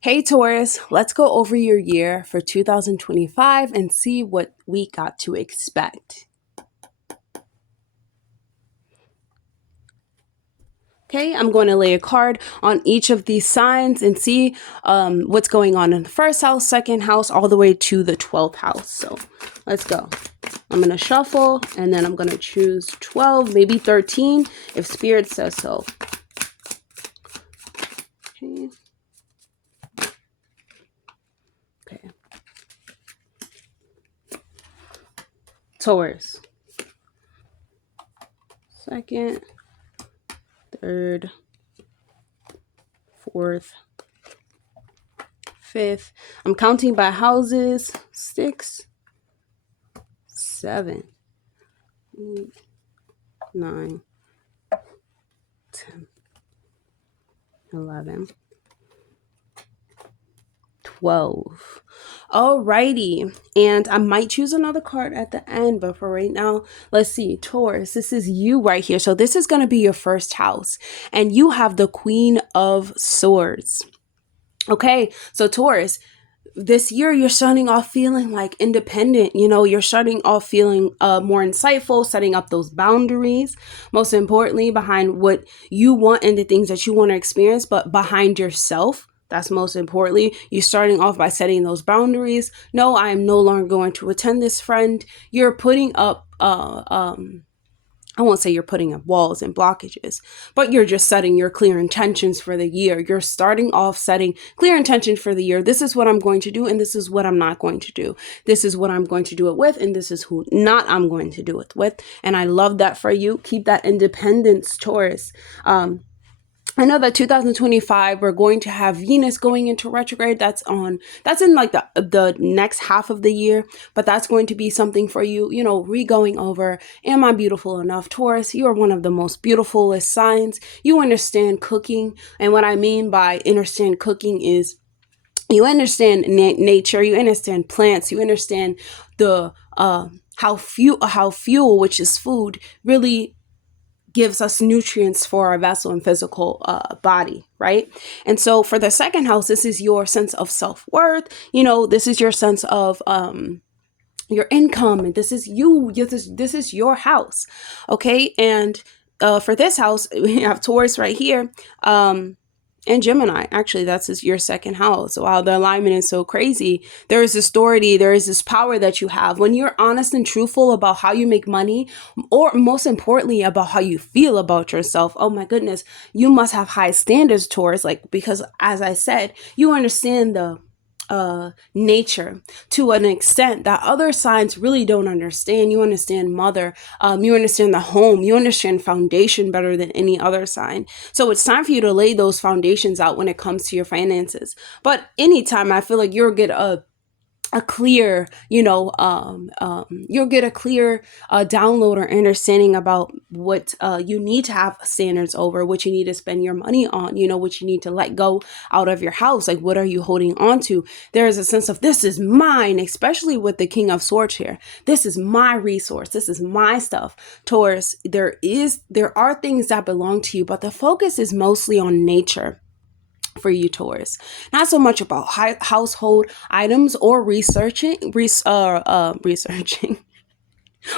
Hey Taurus, let's go over your year for 2025 and see what we got to expect. Okay, I'm going to lay a card on each of these signs and see what's going on in the first house, second house, all the way to the 12th house. So let's go. I'm going to shuffle and then I'm going to choose 12, maybe 13 if Spirit says so. Okay. Okay. Taurus. Second, third, fourth, fifth. I'm counting by houses. 6, 7, 8, 9, 10, 11, 12. Alrighty, and I might choose another card at the end, but for right now, let's see. Taurus, this is you right here. So this is going to be your first house, and you have the Queen of Swords. Okay, so Taurus, this year you're starting off feeling like independent. You're starting off feeling more insightful, setting up those boundaries, most importantly behind what you want and the things that you want to experience, but behind yourself. That's most importantly. You're starting off by setting those boundaries. No, I am no longer going to attend this friend. You're putting up I won't say you're putting up walls and blockages, but you're just setting your clear intentions for the year. You're starting off setting clear intention for the year. This is what I'm going to do, and this is what I'm not going to do. This is what I'm going to do it with, and this is who not I'm going to do it with. And I love that for you. Keep that independence, Taurus. I know that 2025, we're going to have Venus going into retrograde. That's in like the next half of the year, but that's going to be something for you, re-going over, am I beautiful enough? Taurus, you are one of the most beautifulest signs. You understand cooking. And what I mean by understand cooking is you understand nature, you understand plants, you understand the, how fuel, which is food, really gives us nutrients for our vessel and physical body, right? And so for the second house, this is your sense of self-worth. This is your sense of your income, and this is you. This is your house, okay? And for this house, we have Taurus right here. And Gemini, actually, that's your second house. So while the alignment is so crazy, there is this authority, there is this power that you have. When you're honest and truthful about how you make money, or most importantly, about how you feel about yourself, oh my goodness, you must have high standards, Taurus, because as I said, you understand the nature to an extent that other signs really don't understand. You understand mother, you understand the home, you understand foundation better than any other sign. So it's time for you to lay those foundations out when it comes to your finances. But anytime I feel like you'll get a clear, you'll get a clear download or understanding about what you need to have standards over, what you need to spend your money on, what you need to let go out of your house. Like, what are you holding on to? There is a sense of this is mine, especially with the King of Swords here. This is my resource. This is my stuff. Taurus, there are things that belong to you, but the focus is mostly on nature for you, Taurus. Not so much about household items or researching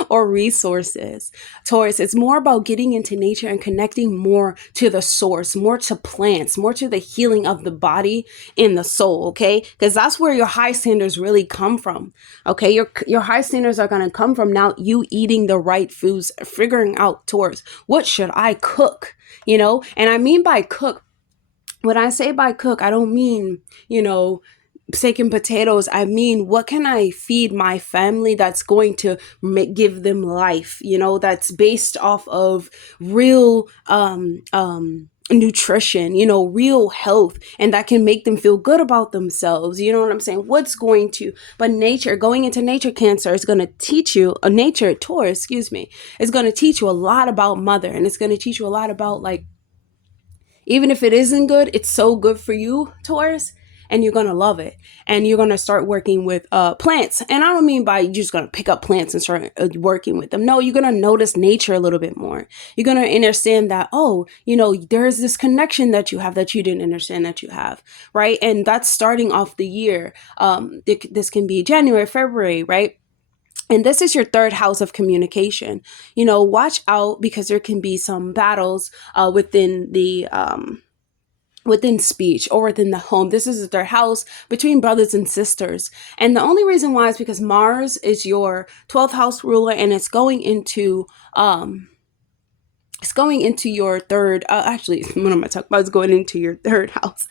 or resources. Taurus, it's more about getting into nature and connecting more to the source, more to plants, more to the healing of the body and the soul, okay? Because that's where your high standards really come from, okay? Your high standards are going to come from now you eating the right foods, figuring out, Taurus, what should I cook, And I mean by cook, when I say by cook, I don't mean, steak and potatoes. I mean, what can I feed my family that's going to give them life, that's based off of real nutrition, real health, and that can make them feel good about themselves. You know what I'm saying? But nature, going into nature, Cancer, is going to teach you, Taurus, is going to teach you a lot about mother, and it's going to teach you a lot about, like, even if it isn't good, it's so good for you, Taurus. and you're going to love it. And you're going to start working with plants. And I don't mean by you're just going to pick up plants and start working with them. No, you're going to notice nature a little bit more. You're going to understand that, oh, you know, there's this connection that you have that you didn't understand that you have, right? And that's starting off the year. This can be January, February, right? And this is your third house of communication. You know, watch out, because there can be some battles within speech or within the home. This is the third house between brothers and sisters. And the only reason why is because Mars is your 12th house ruler, and it's going into your third, actually, what am I talking about? It's going into your third house.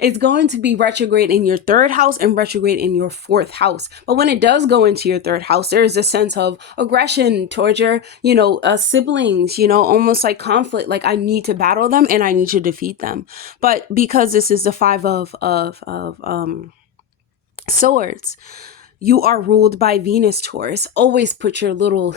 It's going to be retrograde in your third house and retrograde in your fourth house. But when it does go into your third house, there is a sense of aggression towards your, siblings, almost like conflict. Like, I need to battle them and I need to defeat them. But because this is the five of swords, you are ruled by Venus, Taurus. Always put your little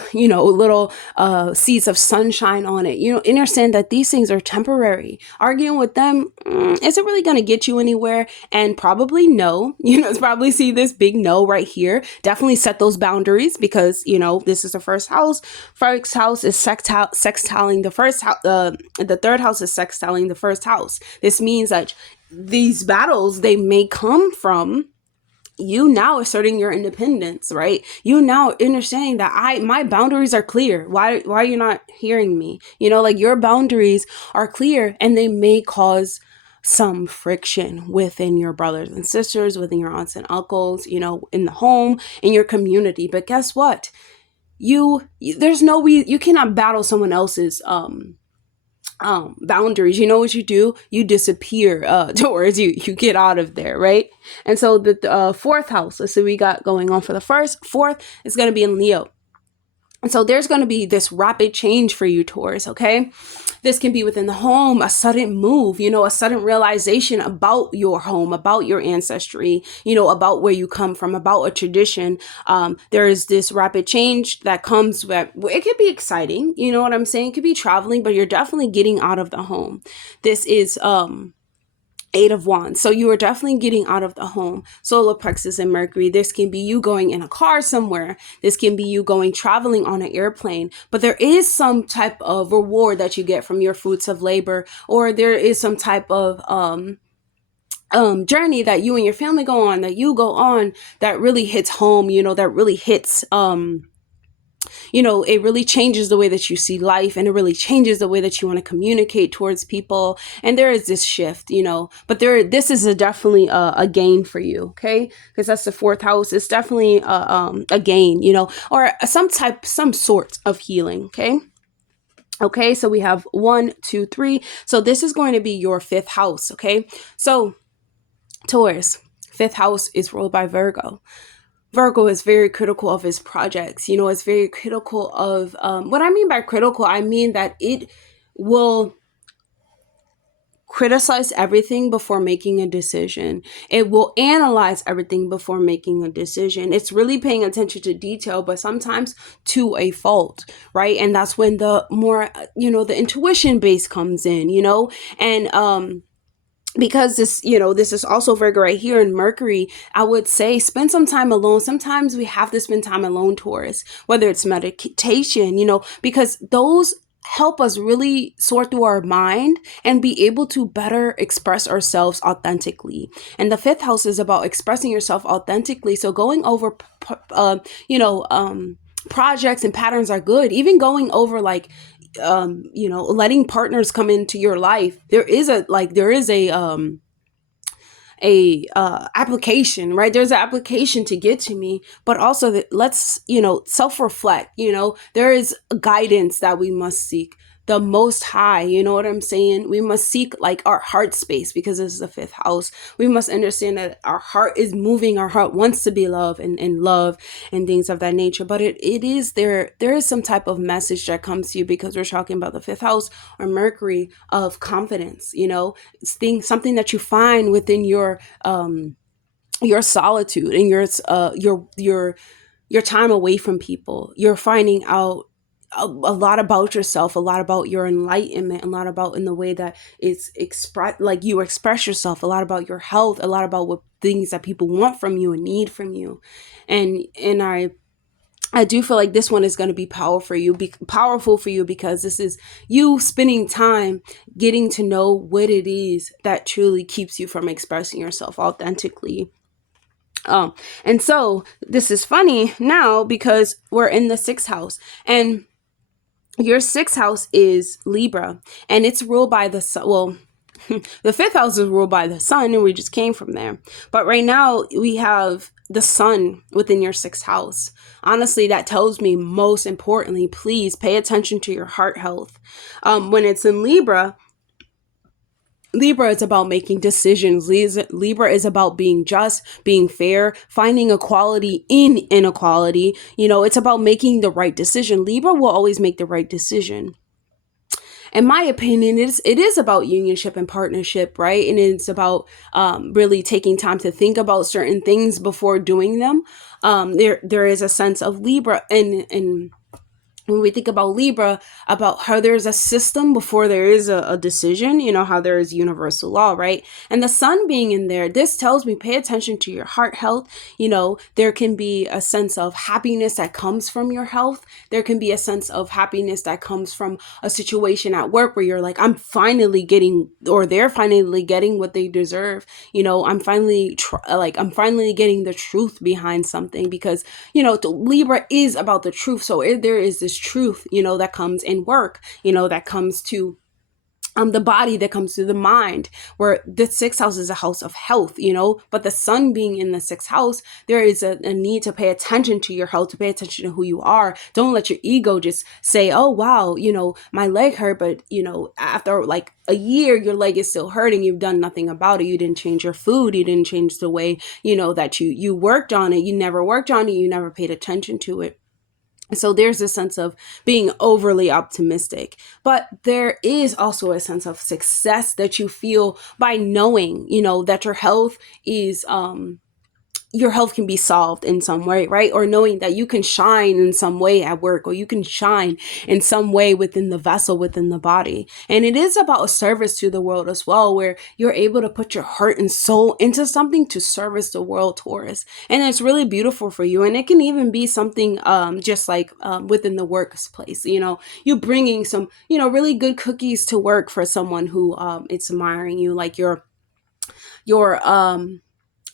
seeds of sunshine on it. Understand that these things are temporary. Arguing with them, is it really going to get you anywhere? And probably no. It's probably see this big no right here. Definitely set those boundaries, because, this is the first house. First house is sextiling the first house. The third house is sextiling the first house. This means that these battles, they may come from you now asserting your independence, right? You now understanding that my boundaries are clear. Why are you not hearing me? Like, your boundaries are clear, and they may cause some friction within your brothers and sisters, within your aunts and uncles, in the home, in your community. But guess what? There's no way you cannot battle someone else's boundaries. You know what you do? You disappear towards you get out of there, right? And so the fourth house, let's see what we got going on for the fourth is going to be in Leo. And so there's going to be this rapid change for you, Taurus, okay? This can be within the home, a sudden move, a sudden realization about your home, about your ancestry, about where you come from, about a tradition. There is this rapid change that comes with, it could be exciting, you know what I'm saying? It could be traveling, but you're definitely getting out of the home. This is, Eight of Wands. So you are definitely getting out of the home. Solar plexus and Mercury. This can be you going in a car somewhere. This can be you going traveling on an airplane. But there is some type of reward that you get from your fruits of labor, or there is some type of journey that you and your family go on, that really hits home. That really hits it really changes the way that you see life, and it really changes the way that you want to communicate towards people. And there is this shift, but this is definitely a gain for you. Okay. Because that's the fourth house. It's definitely a gain, or some sort of healing. Okay. Okay. So we have 1, 2, 3. So this is going to be your fifth house. Okay. So Taurus, fifth house is ruled by Virgo. Virgo is very critical of his projects. It's very critical of, what I mean by critical, I mean that it will criticize everything before making a decision. It will analyze everything before making a decision. It's really paying attention to detail, but sometimes to a fault, right? And that's when the more, the intuition base comes in, and, because this is also Virgo right here in Mercury, I would say spend some time alone. Sometimes we have to spend time alone, Taurus, whether it's meditation, because those help us really sort through our mind and be able to better express ourselves authentically. And the fifth house is about expressing yourself authentically. So going over, projects and patterns are good. Even going over letting partners come into your life. There is a application, right? There's an application to get to me, but also that let's, self-reflect, there is guidance that we must seek. The Most High, you know what I'm saying? We must seek our heart space, because this is the fifth house. We must understand that our heart is moving. Our heart wants to be loved and love and things of that nature. But there is some type of message that comes to you, because we're talking about the fifth house or Mercury of confidence, it's something that you find within your solitude and your time away from people. You're finding out a lot about yourself, a lot about your enlightenment, a lot about in the way that it's express, like you express yourself, a lot about your health, a lot about what things that people want from you and need from you. And I do feel like this one is going to be powerful for you because this is you spending time getting to know what it is that truly keeps you from expressing yourself authentically. And so this is funny now because we're in the 6th house, and your 6th house is Libra, and it's ruled by the sun. Well, the 5th house is ruled by the sun, and we just came from there. But right now we have the sun within your 6th house. Honestly, that tells me most importantly, please pay attention to your heart health. When it's in Libra is about making decisions. Libra is about being just, being fair, finding equality in inequality. It's about making the right decision. Libra will always make the right decision. In my opinion, it is about unionship and partnership, right? And it's about really taking time to think about certain things before doing them. There is a sense of Libra and when we think about Libra, about how there's a system before there is a decision, how there is universal law, right? And the sun being in there, this tells me pay attention to your heart health. There can be a sense of happiness that comes from your health. There can be a sense of happiness that comes from a situation at work where you're like, I'm finally getting, or they're finally getting what they deserve. I'm finally getting the truth behind something because, Libra is about the truth. So there is this truth, that comes in work, that comes to the body, that comes to the mind, where the 6th house is a house of health, but the sun being in the 6th house, there is a need to pay attention to your health, to pay attention to who you are. Don't let your ego just say, oh, wow, my leg hurt, but, after like a year, your leg is still hurting. You've done nothing about it. You didn't change your food. You didn't change the way, that you worked on it. You never worked on it. You never paid attention to it. So there's a sense of being overly optimistic, but there is also a sense of success that you feel by knowing, that your health can be solved in some way, right? Or knowing that you can shine in some way at work, or you can shine in some way within the vessel, within the body. And it is about a service to the world as well, where you're able to put your heart and soul into something to service the world, Taurus. And it's really beautiful for you. And it can even be something just like within the workplace, you bringing some, really good cookies to work for someone who it's admiring you, like your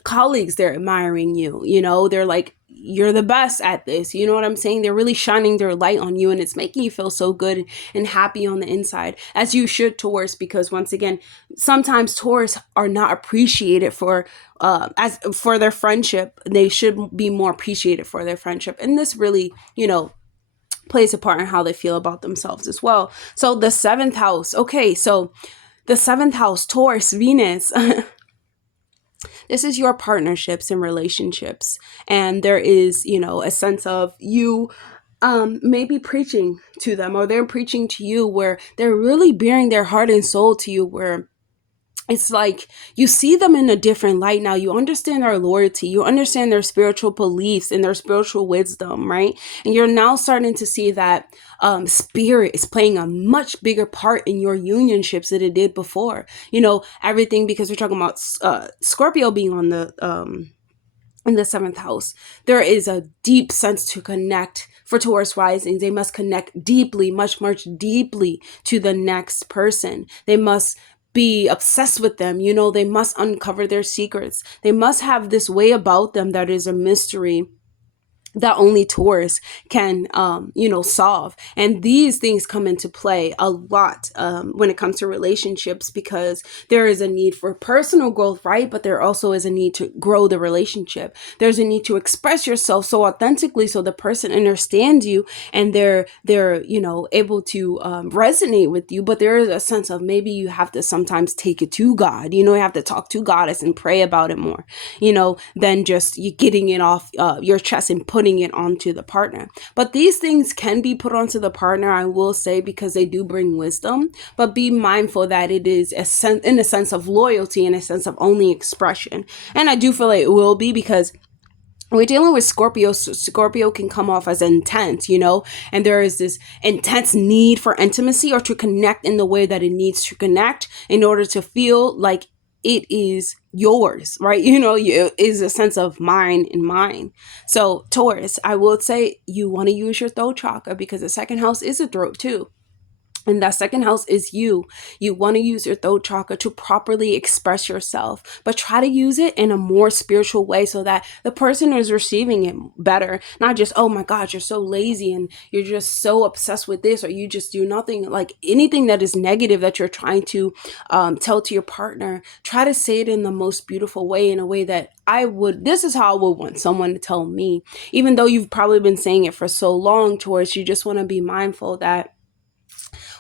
colleagues, they're admiring you, they're like, you're the best at this. You know what I'm saying? They're really shining their light on you, and it's making you feel so good and happy on the inside, as you should, Taurus, because once again, sometimes Taurus are not appreciated for their friendship. They should be more appreciated for their friendship. And this really, plays a part in how they feel about themselves as well. So the 7th house. Okay. So the 7th house, Taurus, Venus, this is your partnerships and relationships. And there is, a sense of you maybe preaching to them, or they're preaching to you, where they're really bearing their heart and soul to you, where it's like you see them in a different light now. You understand their loyalty. You understand their spiritual beliefs and their spiritual wisdom, right? And you're now starting to see that spirit is playing a much bigger part in your unionships than it did before. Everything, because we're talking about Scorpio being on the in the 7th house. There is a deep sense to connect for Taurus risings. They must connect deeply, much deeply to the next person. They must be obsessed with them. They must uncover their secrets. They must have this way about them that is a mystery that only Taurus can, solve. And these things come into play a lot when it comes to relationships, because there is a need for personal growth, right? But there also is a need to grow the relationship. There's a need to express yourself so authentically so the person understands you and they're able to resonate with you. But there is a sense of maybe you have to sometimes take it to God. You have to talk to Goddess and pray about it more, than just you getting it off your chest and putting it onto the partner. But these things can be put onto the partner, I will say, because they do bring wisdom. But be mindful that it is in a sense of loyalty, in a sense of only expression. And I do feel like it will be, because we're dealing with Scorpio. So Scorpio can come off as intense, and there is this intense need for intimacy or to connect in the way that it needs to connect in order to feel like it is yours, right? It is a sense of mine and mine. So Taurus, I will say you want to use your throat chakra because the second house is a throat too. And that second house is you. You want to use your throat chakra to properly express yourself, but try to use it in a more spiritual way so that the person is receiving it better. Not just, oh my God, you're so lazy and you're just so obsessed with this, or you just do nothing. Like anything that is negative that you're trying to tell to your partner, try to say it in the most beautiful way, in a way that this is how I would want someone to tell me. Even though you've probably been saying it for so long, Taurus, you just want to be mindful that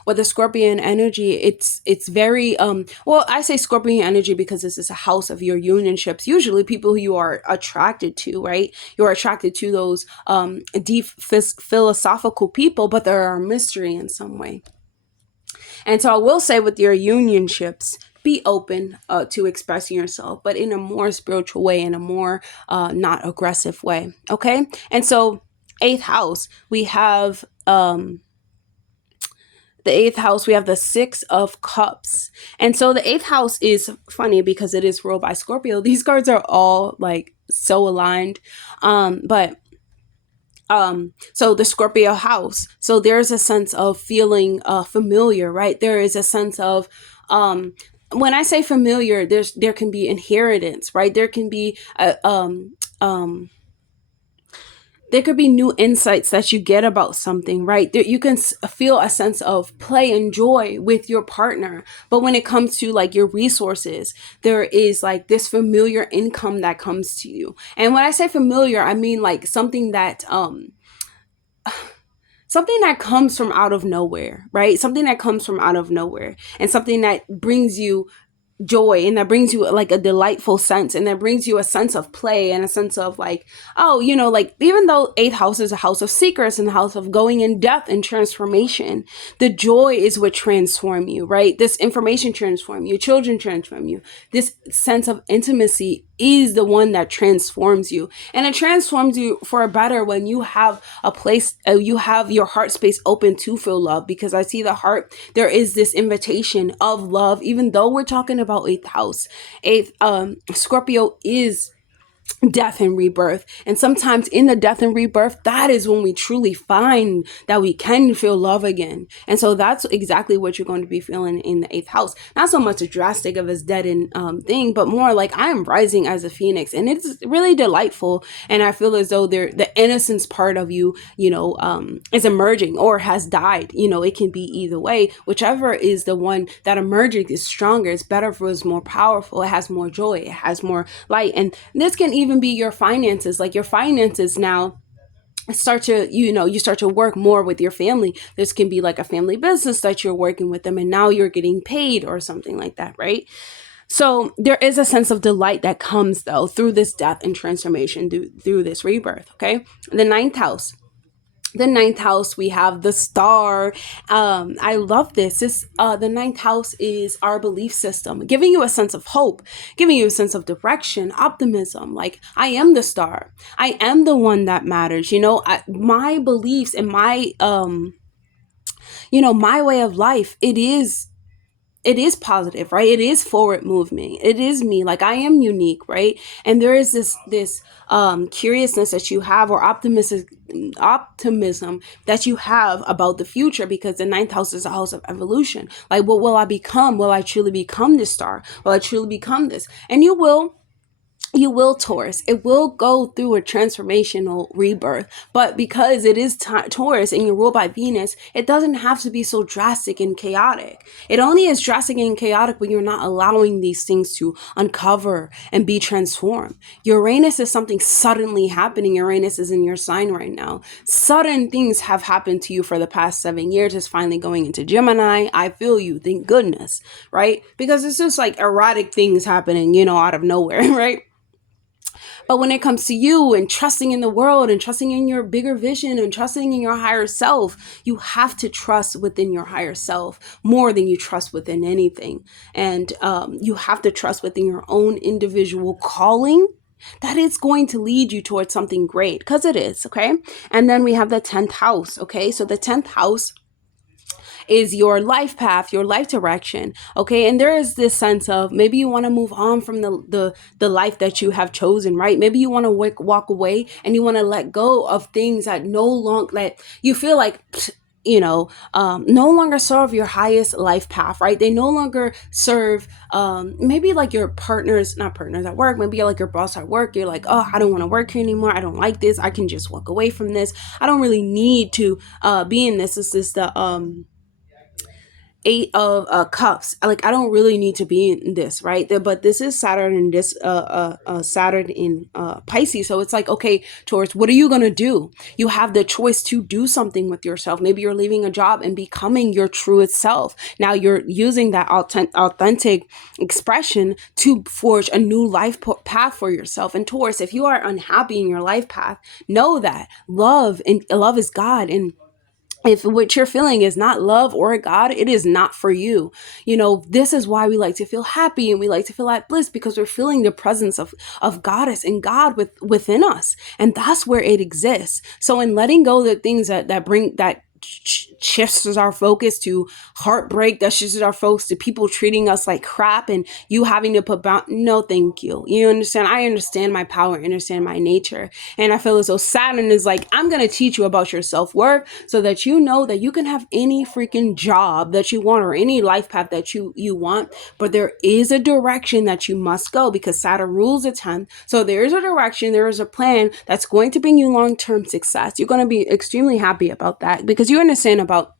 with the Scorpion energy, it's very well, I say Scorpion energy because this is a house of your unionships, usually people who you are attracted to, right? You're attracted to those deep philosophical people, but there are mystery in some way. And so I will say with your unionships, be open to expressing yourself, but in a more spiritual way, in a more not aggressive way. Okay. And so 8th house, we have the 8th house, we have the 6 of Cups. And so the 8th house is funny because it is ruled by Scorpio. These cards are all like so aligned. So the Scorpio house. So there's a sense of feeling familiar, right? There is a sense of when I say familiar, there can be inheritance, right? There can be there could be new insights that you get about something, right? You can feel a sense of play and joy with your partner. But when it comes to like your resources, there is like this familiar income that comes to you. And when I say familiar, I mean like something that comes from out of nowhere, right? Something that comes from out of nowhere, and something that brings you joy, and that brings you like a delightful sense, and that brings you a sense of play and a sense of like, oh, like even though 8th house is a house of secrets and a house of going in depth and transformation, the joy is what transform you, right? This information transform you, children transform you, this sense of intimacy is the one that transforms you. And it transforms you for a better when you have a place, you have your heart space open to feel love, because I see the heart, there is this invitation of love, even though we're talking about 8th house. Scorpio is death and rebirth, and sometimes in the death and rebirth, that is when we truly find that we can feel love again. And so that's exactly what you're going to be feeling in the 8th house. Not so much a drastic of as dead and thing, but more like I am rising as a phoenix, and it's really delightful. And I feel as though the innocence part of you, is emerging or has died. It can be either way. Whichever is the one that emerging is stronger, it's better, for it's more powerful, it has more joy, it has more light. And this can even be your finances. Like your finances now start to, you start to work more with your family. This can be like a family business that you're working with them, and now you're getting paid or something like that, right? So there is a sense of delight that comes though through this death and transformation, through this rebirth. Okay. The 9th house. The 9th house, we have the star. I love this. The 9th house is our belief system, giving you a sense of hope, giving you a sense of direction, optimism. Like, I am the star. I am the one that matters. My beliefs and my, my way of life, it is positive, right? It is forward movement. It is me. Like, I am unique, right? And there is this curiousness that you have, or optimism that you have about the future, because the 9th house is a house of evolution. Like, what will I become? Will I truly become this star? Will I truly become this? And you will, Taurus. It will go through a transformational rebirth, but because it is Taurus and you're ruled by Venus, it doesn't have to be so drastic and chaotic. It only is drastic and chaotic when you're not allowing these things to uncover and be transformed. Uranus is something suddenly happening. Uranus is in your sign right now. Sudden things have happened to you for the past 7 years. It's finally going into Gemini. I feel you. Thank goodness, right? Because it's just like erratic things happening, out of nowhere, right? But when it comes to you and trusting in the world and trusting in your bigger vision and trusting in your higher self, you have to trust within your higher self more than you trust within anything. And you have to trust within your own individual calling that it's going to lead you towards something great, because it is, okay? And then we have the 10th house, okay? So the 10th house is your life path, your life direction, okay? And there is this sense of maybe you want to move on from the life that you have chosen, right? Maybe you want to walk away and you want to let go of things that no longer, that you feel like, no longer serve your highest life path, right? They no longer serve, maybe like your partners, not partners at work, maybe you're like your boss at work. You're like, oh, I don't want to work here anymore. I don't like this. I can just walk away from this. I don't really need to be in this. This is the eight of cups. Like, I don't really need to be in this, right? But this is Saturn, and this Saturn in Pisces. So it's like, okay, Taurus, what are you gonna do? You have the choice to do something with yourself. Maybe you're leaving a job and becoming your truest self. Now you're using that authentic expression to forge a new life path for yourself. And Taurus, if you are unhappy in your life path, know that love is God. And if what you're feeling is not love or God, it is not for you. This is why we like to feel happy and we like to feel at bliss, because we're feeling the presence of Goddess and God within us. And that's where it exists. So in letting go of the things that bring that shifts our focus to heartbreak, that shifts our focus to people treating us like crap, and you having to no, thank you. You understand? I understand my power, understand my nature. And I feel as though Saturn is like, I'm going to teach you about your self-worth so that you know that you can have any freaking job that you want or any life path that you want. But there is a direction that you must go, because Saturn rules the 10th. So there is a direction, there is a plan that's going to bring you long-term success. You're going to be extremely happy about that, because you understand about,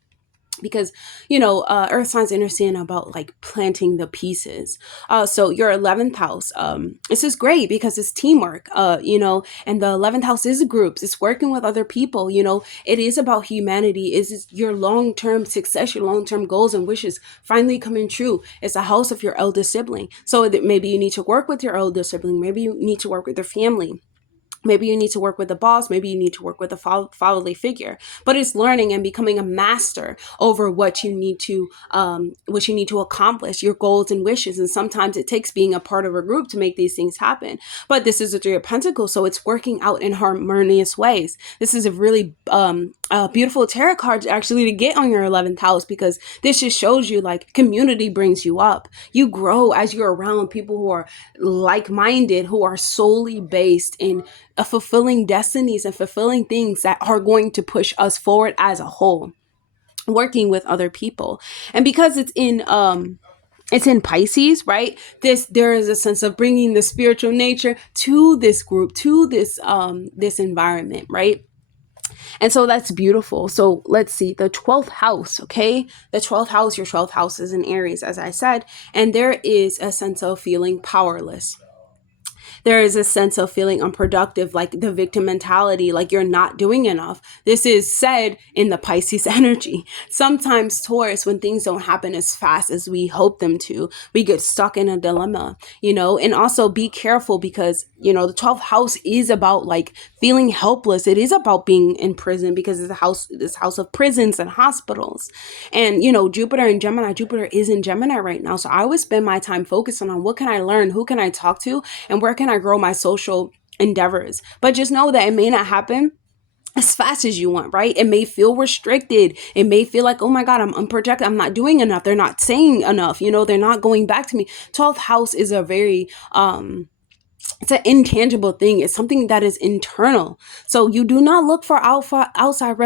because earth signs understand about like planting the pieces. So your 11th house, this is great because it's teamwork, and the 11th house is groups. It's working with other people. It is about humanity. Is your long-term success, your long-term goals and wishes finally coming true. It's a house of your elder sibling. So that maybe you need to work with your elder sibling. Maybe you need to work with your family. Maybe you need to work with the boss. Maybe you need to work with a fatherly figure. But it's learning and becoming a master over what you need to accomplish, your goals and wishes. And sometimes it takes being a part of a group to make these things happen. But this is a Three of Pentacles, so it's working out in harmonious ways. This is a really beautiful tarot card actually to get on your 11th house, because this just shows you like community brings you up. You grow as you're around people who are like-minded, who are solely based in fulfilling destinies and fulfilling things that are going to push us forward as a whole, working with other people. And because it's in Pisces, right? There is a sense of bringing the spiritual nature to this group, to this environment, right? And so that's beautiful. So let's see, the 12th house, okay? The 12th house, your 12th house is in Aries, as I said, and there is a sense of feeling powerless. There is a sense of feeling unproductive, like the victim mentality, like you're not doing enough. This is said in the Pisces energy. Sometimes Taurus, when things don't happen as fast as we hope them to, we get stuck in a dilemma, and also be careful, because, the 12th house is about like feeling helpless. It is about being in prison, because it's this house of prisons and hospitals. And, Jupiter and Gemini, Jupiter is in Gemini right now. So I always spend my time focusing on what can I learn, who can I talk to, and where can I grow my social endeavors. But just know that it may not happen as fast as you want, right? It may feel restricted. It may feel like, oh my God, I'm unprotected. I'm not doing enough. They're not saying enough. They're not going back to me. 12th house is a very, it's an intangible thing. It's something that is internal. So you do not look for outside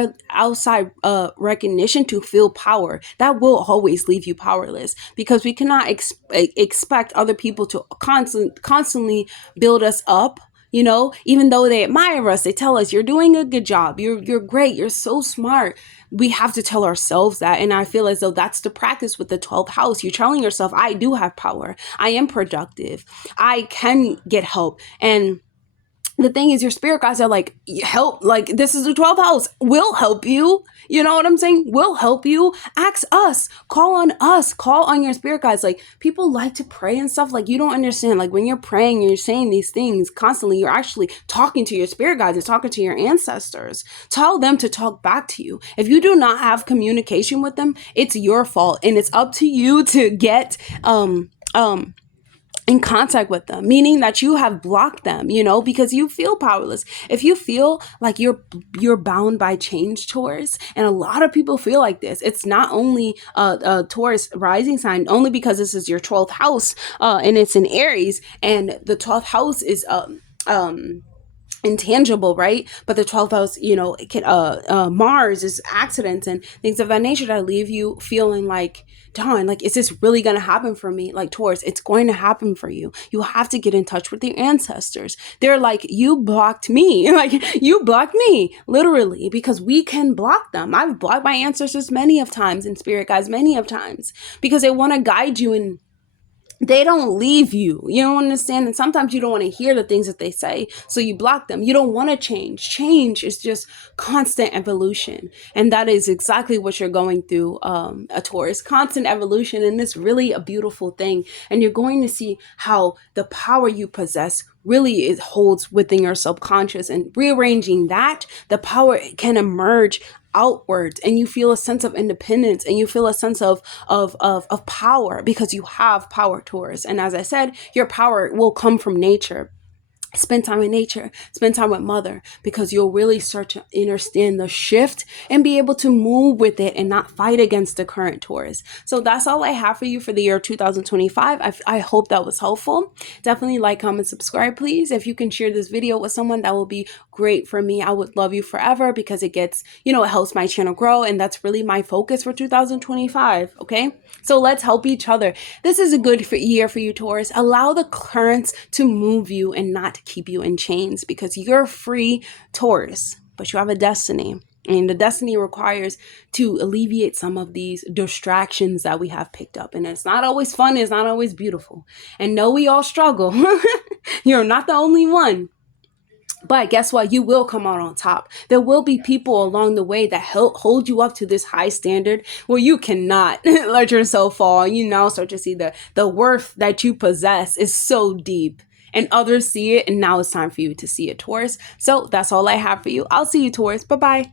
recognition to feel power. That will always leave you powerless, because we cannot expect other people to constantly build us up. Even though they admire us, they tell us you're doing a good job. You're great. You're so smart. We have to tell ourselves that. And I feel as though that's the practice with the 12th house. You're telling yourself, I do have power. I am productive. I can get help. And the thing is, your spirit guides are like, help, like, this is the 12th house. We'll help you. You know what I'm saying? We'll help you. Ask us. Call on us. Call on your spirit guides. Like, people like to pray and stuff. Like, you don't understand. Like, when you're praying and you're saying these things constantly, you're actually talking to your spirit guides. You're talking to your ancestors. Tell them to talk back to you. If you do not have communication with them, it's your fault. And it's up to you to get, in contact with them, meaning that you have blocked them, you know, because you feel powerless. If you feel like you're bound by change, Taurus, and a lot of people feel like this. It's not only a Taurus rising sign, only because this is your 12th house, and it's in Aries, and the 12th house is intangible, right? But the 12th house, you know, it can Mars is accidents and things of that nature that leave you feeling like, darn, like, is this really going to happen for me? Like, Taurus, it's going to happen for you. You have to get in touch with your ancestors. They're like, you blocked me. Like, you blocked me, literally, because we can block them. I've blocked my ancestors many of times, and spirit guides many of times, because they want to guide you, and they don't leave you. You don't understand. And sometimes you don't want to hear the things that they say, so you block them. You don't want to change. Change is just constant evolution. And that is exactly what you're going through, a Taurus. Constant evolution. And it's really a beautiful thing. And you're going to see how the power you possess really it holds within your subconscious, and rearranging that, the power can emerge outwards, and you feel a sense of independence, and you feel a sense of power, because you have power, Taurus. And as I said, your power will come from nature. Spend time in nature, spend time with mother, because you'll really start to understand the shift and be able to move with it and not fight against the current, Taurus. So that's all I have for you for the year 2025. I hope that was helpful. Definitely like, comment, subscribe, please. If you can share this video with someone, that will be great for me. I would love you forever, because it gets, you know, it helps my channel grow, and that's really my focus for 2025. Okay, so let's help each other. This is a good year for you, Taurus. Allow the currents to move you and not keep you in chains, because you're free, Taurus, but you have a destiny. And the destiny requires to alleviate some of these distractions that we have picked up. And it's not always fun. It's not always beautiful. And no, we all struggle. You're not the only one. But guess what? You will come out on top. There will be people along the way that hold you up to this high standard where you cannot let yourself fall. You now start to see the worth that you possess is so deep. And others see it, and now it's time for you to see it, Taurus. So that's all I have for you. I'll see you, Taurus. Bye-bye.